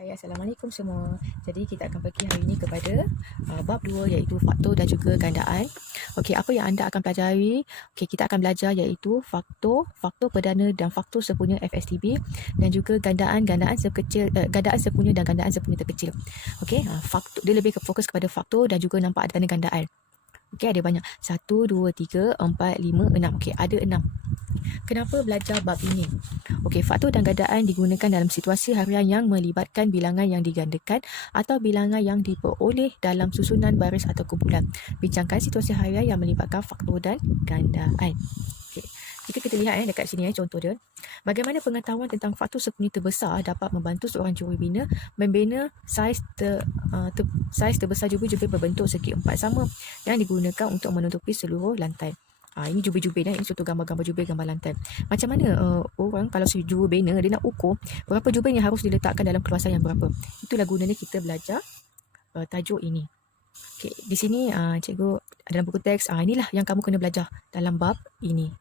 Hai, Assalamualaikum semua. Jadi kita akan pergi hari ini kepada bab 2 iaitu faktor dan juga gandaan. Okey, apa yang anda akan pelajari? Okey, kita akan belajar iaitu faktor, faktor perdana dan faktor sepunya FSTB dan juga gandaan gandaan sepunya dan gandaan sepunya terkecil. Okey, faktor dia lebih fokus kepada faktor dan juga nampak ada tanda gandaan. Okey, ada banyak. 1, 2, 3, 4, 5, 6. Okey, ada 6. Kenapa belajar bab ini? Okey, faktor dan gandaan digunakan dalam situasi harian yang melibatkan bilangan yang digandakan atau bilangan yang diperoleh dalam susunan baris atau kumpulan. Bincangkan situasi harian yang melibatkan faktor dan gandaan. Okey, jika kita lihat dekat sini contoh dia. Bagaimana pengetahuan tentang faktor sepunya terbesar dapat membantu seorang jurubina membina saiz terbesar jubir-jubir berbentuk segi empat sama yang digunakan untuk menutupi seluruh lantai. Ini jubir-jubir ini contoh gambar-gambar jubir, gambar lantai. Macam mana orang kalau si jurubina dia nak ukur berapa jubir yang harus diletakkan dalam keluasan yang berapa. Itulah gunanya kita belajar tajuk ini. Okey, di sini cikgu dalam buku teks inilah yang kamu kena belajar dalam bab ini.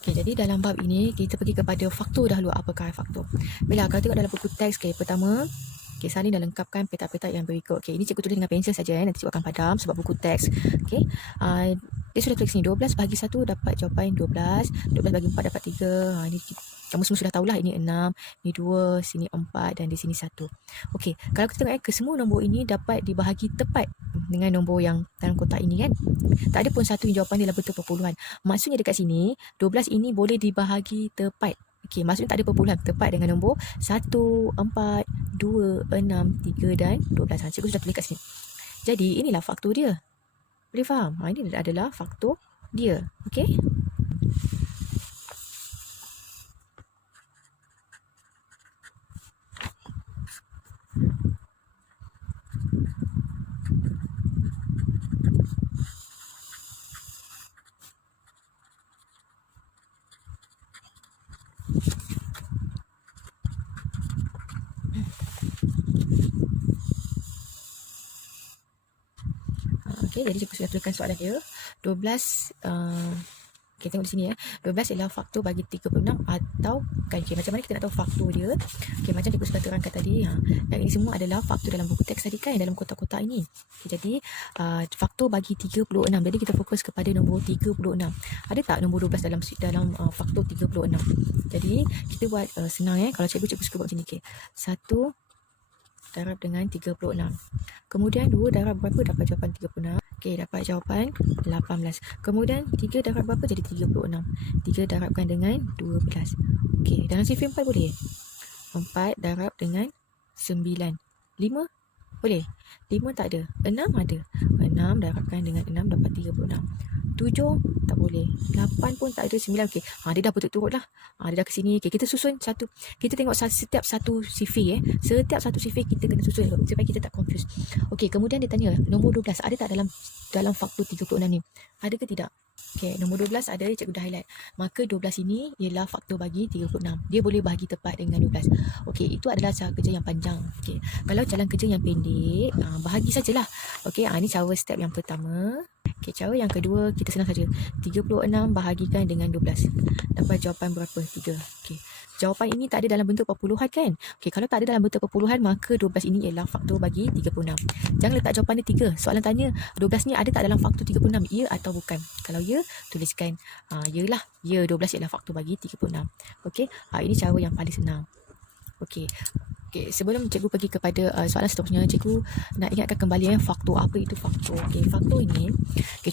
Okey, jadi dalam bab ini kita pergi kepada faktor dahulu. Apakah faktor? Bila kalau tengok dalam buku teks, pertama salin dan lengkapkan petak-petak yang berikut. Okey, ini cikgu tulis dengan pensel saja nanti cikgu akan padam sebab buku teks. Okey. Dia sudah tulis ni 12 bahagi 1 dapat jawapan 12, 12 bahagi 4 dapat 3. Ini kamu semua sudah tahulah, ini 6, ini 2, sini 4 dan di sini 1. Okey, kalau kita tengok kesemua nombor ini dapat dibahagi tepat dengan nombor yang dalam kotak ini kan. Tak ada pun satu yang jawapan dia dalam bentuk perpuluhan. Maksudnya dekat sini 12 ini boleh dibahagi tepat. Okey, maksudnya tak ada perpuluhan, tepat dengan nombor 1, 4, 2, 6, 3 dan 12. Cikgu sudah tulis kat sini. Jadi inilah faktor dia. Boleh faham? Ini adalah faktor dia. Okey? Okey, jadi cikgu sudah tuliskan soalan dia. 12 okey, tengok di sini 12 ialah faktor bagi 36 atau kan. Okey, macam mana kita nak tahu faktor dia? Okey, macam cikgu sudah terangkan tadi yang ini semua adalah faktor dalam buku teks tadi kan, dalam kotak-kotak ini. Okay, jadi faktor bagi 36. Jadi kita fokus kepada nombor 36. Ada tak nombor 12 dalam faktor 36? Jadi kita buat senang kalau cikgu suka buat macam ni. Okey. 1 darab dengan 36. Kemudian 2 darab berapa? Dapat jawapan 36. Okey, dapat jawapan 18. Kemudian 3 darab berapa? Jadi 36. 3 darabkan dengan 12. Okey, dalam sifar 4 boleh? 4 darab dengan 9. 5 boleh? 5 tak ada. 6 ada. 6 darabkan dengan 6 dapat 36. 7 tak boleh. 8 pun tak ada. 9 okey. Dia dah berturut-turut lah. Dia dah ke sini. Okey, kita susun satu. Kita tengok setiap satu sifir Setiap satu sifir kita kena susun supaya kita tak confuse. Okey, kemudian dia tanya nombor 12 ada tak dalam faktor 36 ni? Ada ke tidak? Okey, nombor 12 ada, cikgu dah highlight. Maka 12 ini ialah faktor bagi 36. Dia boleh bahagi tepat dengan 12. Okey, itu adalah cara kerja yang panjang. Okey, kalau jalan kerja yang pendek, bahagi sajalah. Okey, ini cara step yang pertama. Okey, cara yang kedua kita senang saja. 36 bahagikan dengan 12. Dapat jawapan berapa? 3. Okey. Jawapan ini tak ada dalam bentuk perpuluhan kan? Okey, kalau tak ada dalam bentuk perpuluhan maka 12 ini ialah faktor bagi 36. Jangan letak jawapan dia 3. Soalan tanya 12 ni ada tak dalam faktor 36? Ya atau bukan? Kalau ya, tuliskan yalah. Ya, 12 ialah faktor bagi 36. Okey, ini cara yang paling senang. Okey. Okey, sebelum cikgu pergi kepada soalan seterusnya, cikgu nak ingatkan kembali faktor. Apa itu faktor? Okey, faktor ini,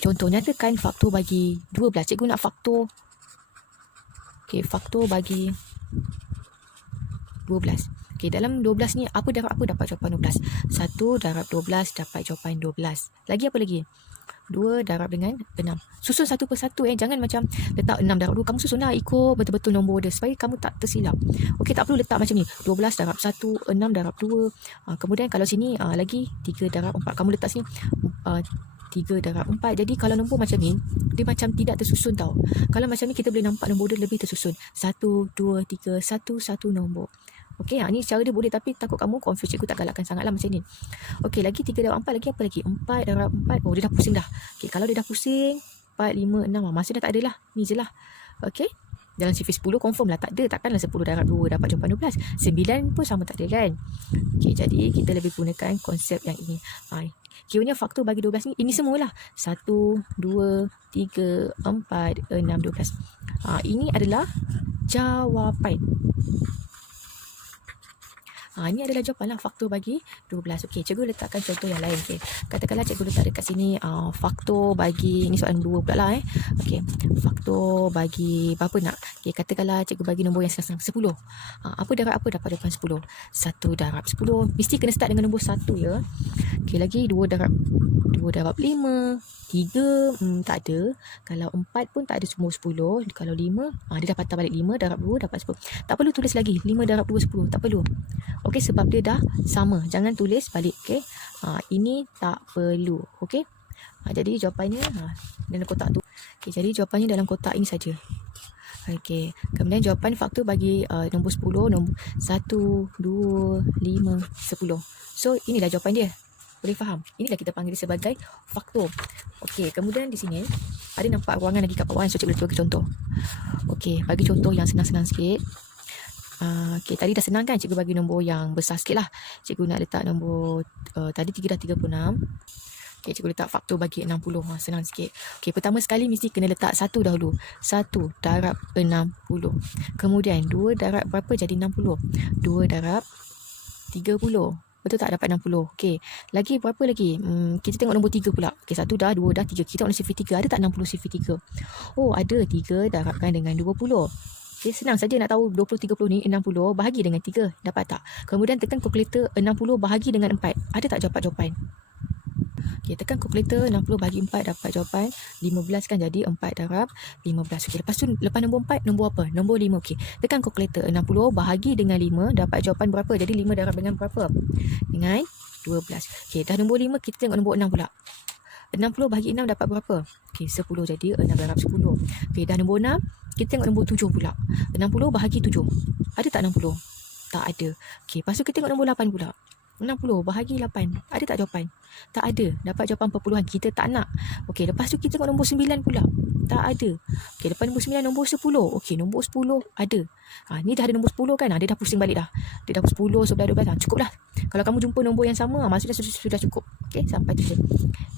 contoh nyatakan faktor bagi 12. Cikgu nak faktor. Okey, faktor bagi 12. Okey, dalam 12 ni apa darab apa dapat jawapan 12? 1 darab 12 dapat jawapan 12. Lagi apa lagi? 2 darab dengan 6. Susun satu persatu jangan macam letak 6 darab 2. Kamu susunlah ikut betul-betul nombor dia supaya kamu tak tersilap. Okey, tak perlu letak macam ni. 12 darab 1, 6 darab 2. Kemudian kalau sini lagi 3 darab 4. Kamu letak sini 3 darab 4. Jadi kalau nombor macam ni, dia macam tidak tersusun tau. Kalau macam ni kita boleh nampak nombor dia lebih tersusun. 1, 2, 3, 1 nombor. Okey, ni cara dia boleh, tapi takut kamu confuse. Cikgu tak galakkan sangatlah macam ni. Okey, lagi 3 darab 4, lagi apa lagi? 4 darab 4. Oh, dia dah pusing dah. Okey, kalau dia dah pusing, 4, 5, 6. Masa dah tak ada lah. Ni je lah. Okey. Dalam sifir 10 confirm lah tak ada. Takkanlah 10 darab 2 dapat jawapan 12. 9 pun sama tak ada kan. Okey, jadi kita lebih gunakan konsep yang ini. Kiranya faktor bagi 12 ni, ini semualah. 1, 2, 3, 4, 6, 12. Ini adalah jawapan. Ini adalah jawapan lah, faktor bagi 12. Okey, cikgu letakkan contoh yang lain. Okey, katakanlah cikgu letak dekat sini faktor bagi, ni soalan 2 pula lah. Okey, faktor bagi berapa nak? Okey, katakanlah cikgu bagi nombor yang senang-senang, 10. Apa darab apa dapat jawapan 10? 1 darab 10. Mesti kena start dengan nombor 1 ya. Okey, lagi 2 darab 5. 3 tak ada. Kalau 4 pun tak ada, semua 10. Kalau 5 dia dah patah balik. 5 darab 2 dapat 10. Tak perlu tulis lagi 5 darab 2 10. Tak perlu. Okey, sebab dia dah sama. Jangan tulis balik. Okey, ini tak perlu. Okey, jadi jawapannya dalam kotak tu. Okey, jadi jawapannya dalam kotak ini saja. Okey, kemudian jawapan faktor bagi nombor 10, nombor 1, 2, 5, 10. So inilah jawapan dia. Boleh faham? Inilah kita panggil sebagai faktor. Okey, kemudian di sini ada nampak ruangan lagi kat bawah. So cikgu boleh bagi contoh. Okey, bagi contoh yang senang-senang sikit. Okey, tadi dah senang kan? Cikgu bagi nombor yang besar sikit lah. Cikgu nak letak nombor tadi 3 dah 36. Okey, cikgu letak faktor bagi 60. Senang sikit. Okey, pertama sekali mesti kena letak 1 dahulu. 1 darab 60. Kemudian 2 darab berapa jadi 60? 2 darab 30. Betul tak? Dapat 60. Okey, lagi berapa lagi? Kita tengok nombor 3 pula. Okey, 1 dah, 2 dah, 3. Kita tengok sifir 3. Ada tak 60 sifir 3? Oh, ada. 3 darabkan dengan 20. Okey, senang saja nak tahu 20, 30 ni. 60 bahagi dengan 3. Dapat tak? Kemudian tekan kalkulator 60 bahagi dengan 4. Ada tak jawapan? Okey, tekan kalkulator 60 bahagi 4 dapat jawapan 15 kan, jadi 4 darab 15. Okey, lepas tu lepas nombor 4 nombor apa? Nombor 5. Okey, tekan kalkulator 60 bahagi dengan 5 dapat jawapan berapa? Jadi 5 darab dengan berapa? Dengan 12. Okey, dah nombor 5 kita tengok nombor 6 pula. 60 bahagi 6 dapat berapa? Okey, 10, jadi 6 darab 10. Okey, dah nombor 6 kita tengok nombor 7 pula. 60 bahagi 7. Ada tak 60? Tak ada. Okey, lepas tu kita tengok nombor 8 pula. 60 bahagi 8. Ada tak jawapan? Tak ada. Dapat jawapan perpuluhan. Kita tak nak. Okey, lepas tu kita tengok nombor 9 pula. Tak ada. Okey, lepas nombor 9 nombor 10. Okey, nombor 10 ada. Ni dah ada nombor 10 kan? Dia dah pusing balik dah. Dia dah 10, 11, 12. Cukup lah. Kalau kamu jumpa nombor yang sama, maksudnya sudah cukup. Okey, sampai tu je.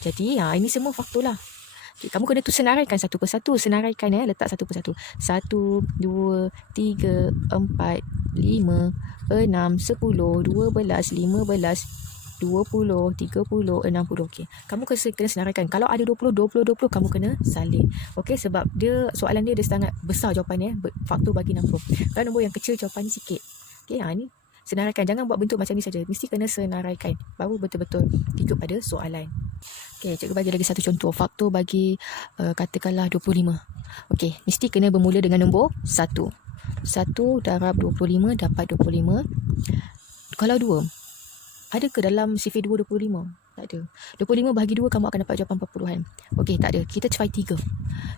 Jadi, ini semua faktor lah. Okay, kamu kena tu senaraikan satu persatu. Senaraikan letak satu persatu. 1, 2, 3, 4, 5, 6, 10, 12, 15, 20, 30, 60. Okey, kamu kena senaraikan. Kalau ada 20, 20, 20, kamu kena salin. Okey, sebab soalan dia sangat besar jawapannya. Faktor bagi 60. Kalau nombor yang kecil jawapannya sikit. Okey, ni senaraikan. Jangan buat bentuk macam ni saja. Mesti kena senaraikan. Baru betul-betul ikut pada soalan. Okey, cikgu bagi lagi satu contoh. Faktor bagi katakanlah 25. Okey, mesti kena bermula dengan nombor 1. 1 darab 25 dapat 25. Kalau 2, ada ke dalam sifir 2 25? Tak ada. 25 bahagi 2 kamu akan dapat jawapan perpuluhan. Okey, tak ada. Kita try 3.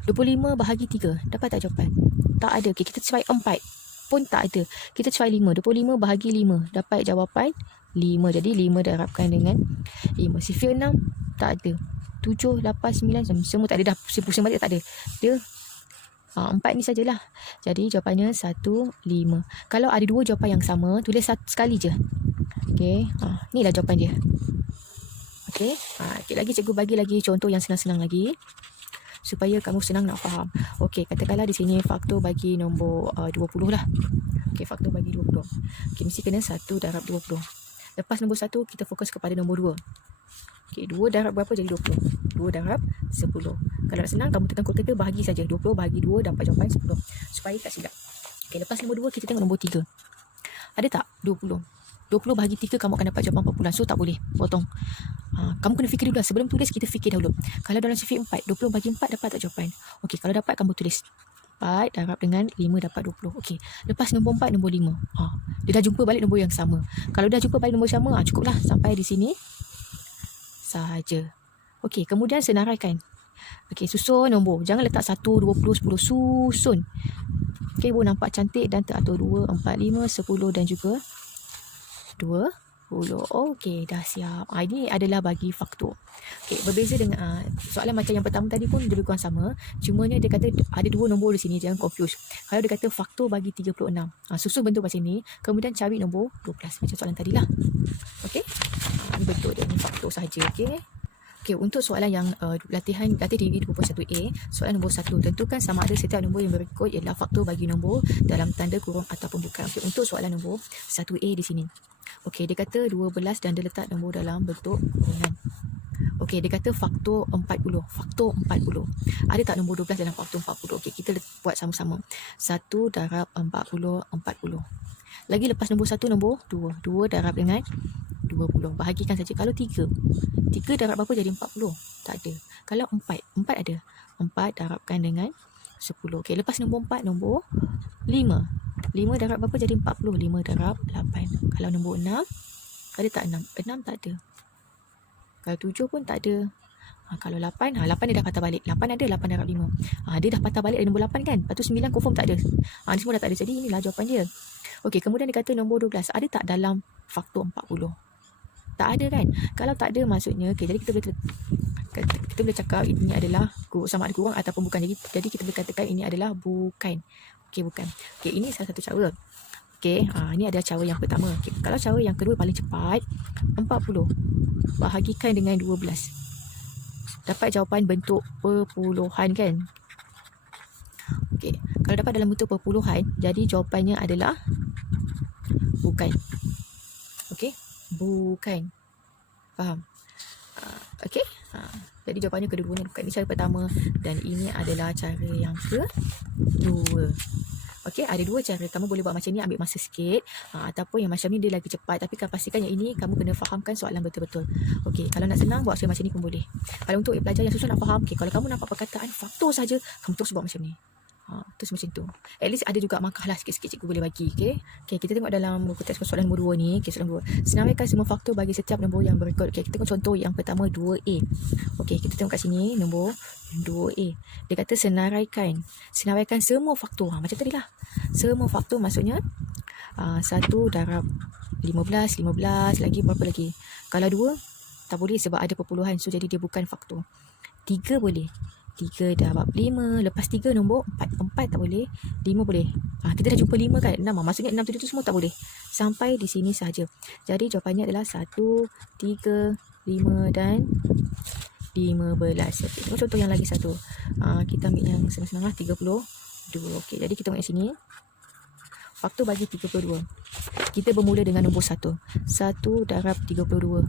25 bahagi 3 dapat tak jawapan? Tak ada. Okey, kita try 4 pun tak ada. Kita try 5. 25 bahagi 5 dapat jawapan 5. Jadi 5 darabkan dengan 5. Sifir 6 tak ada. 7, 8, 9 semua tak ada. Dah pusing balik tak ada. Dia 4 ni sajalah. Jadi jawapannya 1, 5. Kalau ada 2 jawapan yang sama, tulis sekali je. Okey, ni lah jawapan dia. Okey, sikit lagi cikgu bagi lagi contoh yang senang-senang lagi supaya kamu senang nak faham. Okey, katakanlah di sini faktor bagi nombor 20 lah. Okey, faktor bagi 20. Okey, mesti kena 1 darab 20. Lepas nombor 1, kita fokus kepada nombor 2. Okey, 2 darab berapa jadi 20? 2 darab 10. Kalau nak senang, kamu tekan kalkulator bahagi saja. 20 bahagi 2 dapat jawapan 10. Supaya tak silap. Okey, lepas nombor 2, kita tengok nombor 3. Ada tak 20? 20 bahagi 3 kamu akan dapat jawapan perpuluhan. So tak boleh potong. Kamu kena fikir dulu lah. Sebelum tulis kita fikir dahulu. Kalau dalam sifir 4, 20 bahagi 4 dapat tak jawapan? Okey, kalau dapat kamu tulis 4 darab dengan 5 dapat 20. Okey, lepas nombor 4 nombor 5. Dia dah jumpa balik nombor yang sama. Kalau dah jumpa balik nombor yang sama, cukuplah sampai di sini sahaja. Okey, kemudian senaraikan. Okey, susun nombor. Jangan letak 1, 20, 10. Susun. Okey, baru nampak cantik dan teratur. 2, 4, 5, 10 dan juga 20. Okey, dah siap. Ini adalah bagi faktor. Okey, berbeza dengan soalan macam yang pertama tadi pun lebih kurang sama. Cumanya dia kata ada dua nombor di sini, jangan confuse. Kalau dia kata faktor bagi 36. Susun bentuk macam ni, kemudian cari nombor 12 macam soalan tadilah. Okey? Ini bentuk dia, ni faktor saja, okey? Okey, untuk soalan yang latih diri 2.1a, soalan nombor 1, tentukan sama ada setiap nombor yang berikut ialah faktor bagi nombor dalam tanda kurung ataupun bukan. Okey, untuk soalan nombor 1a di sini. Okey, dia kata 12 dan dia letak nombor dalam bentuk kurungan. Okey, dia kata faktor 40. Faktor 40. Ada tak nombor 12 dalam faktor 40? Okey, kita buat sama-sama. 1 darab 40, 40. Lagi lepas nombor 1, nombor 2. 2 darab dengan 20. Bahagikan saja. Kalau 3. 3 darab berapa jadi 40? Tak ada. Kalau 4. 4 ada. 4 darabkan dengan 10. Okey, lepas nombor 4, nombor 5. 5 darab berapa jadi 40? 5 darab 8. Kalau nombor 6, ada tak 6? 6 tak ada. Kalau 7 pun tak ada. Kalau 8, 8 dia dah patah balik. 8 ada, 8 darab 5. Dia dah patah balik dari nombor 8 kan? Lepas tu 9 confirm tak ada. Ni semua dah tak ada. Jadi inilah jawapan dia. Okey, kemudian dia kata nombor 12. Ada tak dalam faktor 40? Tak ada kan? Kalau tak ada maksudnya, okey, jadi kita boleh cakap ini adalah sama ada kurang ataupun bukan. Jadi kita boleh katakan ini adalah bukan. Okey, bukan. Okey, ini salah satu cara. Okey, ini ada cara yang pertama. Okay, kalau cara yang kedua paling cepat, 40 bahagikan dengan 12. Dapat jawapan bentuk perpuluhan kan? Okey, kalau dapat dalam bentuk perpuluhan, jadi jawapannya adalah bukan. Okey, bukan. Faham? Okey, jadi jawapannya kedua-duanya bukan. Ini cara pertama dan ini adalah cara yang kedua. Okey, ada dua cara. Kamu boleh buat macam ni, ambil masa sikit. Ataupun yang macam ni dia lagi cepat. Tapi kan pastikan yang ini kamu kena fahamkan soalan betul-betul. Okey, kalau nak senang buat soalan macam ni pun boleh. Kalau untuk pelajar yang susah nak faham, okey, kalau kamu nampak perkataan faktor saja, kamu terus buat macam ni. Terus macam tu. At least ada juga markah lah sikit-sikit cikgu boleh bagi. Okay, kita tengok dalam buku teks soalan nombor 2 ni. Okay, soalan 2. Senaraikan semua faktor bagi setiap nombor yang berikut. Okay, kita tengok contoh yang pertama 2A. Okay, kita tengok kat sini nombor 2A. Dia kata senaraikan semua faktor. Macam tadi lah. Semua faktor maksudnya 1 darab 15 lagi berapa lagi. Kalau 2 tak boleh sebab ada perpuluhan. So jadi dia bukan faktor. 3 boleh. 3 darab 5. Lepas 3 nombor 4. 4 tak boleh. 5 boleh. Kita dah jumpa 5 kan. 6. Maksudnya 6 tu semua tak boleh. Sampai di sini sahaja. Jadi jawapannya adalah 1, 3, 5 dan 15. Okay, tengok contoh yang lagi satu. Kita ambil yang senang-senang lah. 32. Okay, jadi kita tengok yang sini. Faktor bagi 32. Kita bermula dengan nombor 1. 1 darab 32.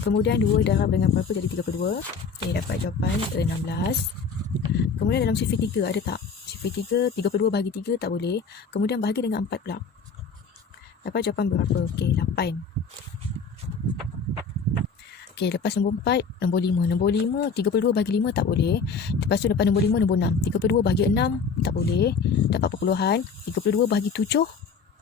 Kemudian 2 darab dengan berapa jadi 32. Okay, dapat jawapan 16. Kemudian dalam sifar 3 ada tak? Sifar 3, 32 bahagi 3 tak boleh. Kemudian bahagi dengan 4 pula. Dapat jawapan berapa? Okay, 8. Okay, lepas nombor 4, nombor 5. Nombor 5, 32 bahagi 5 tak boleh. Lepas tu dapat nombor 5, nombor 6. 32 bahagi 6 tak boleh. Dapat perpuluhan. 32 bahagi 7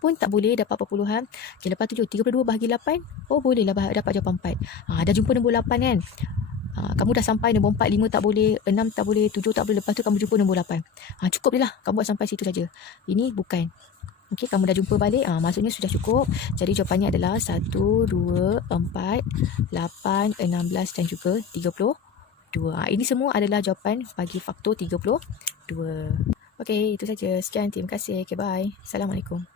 pun tak boleh. Dapat perpuluhan. Okay, lepas 7, 32 bahagi 8. Oh, bolehlah dapat jawapan 4. Dah jumpa nombor 8 kan? Kamu dah sampai nombor 4, 5 tak boleh, 6 tak boleh, 7 tak boleh. Lepas tu kamu jumpa nombor 8. Cukup je lah. Kamu buat sampai situ saja. Ini bukan. Okey, kamu dah jumpa balik. Maksudnya sudah cukup. Jadi jawapannya adalah 1, 2, 4, 8, 16 dan juga 32. Ini semua adalah jawapan bagi faktor 32. Okey, itu saja. Sekian. Terima kasih. Okay, bye. Assalamualaikum.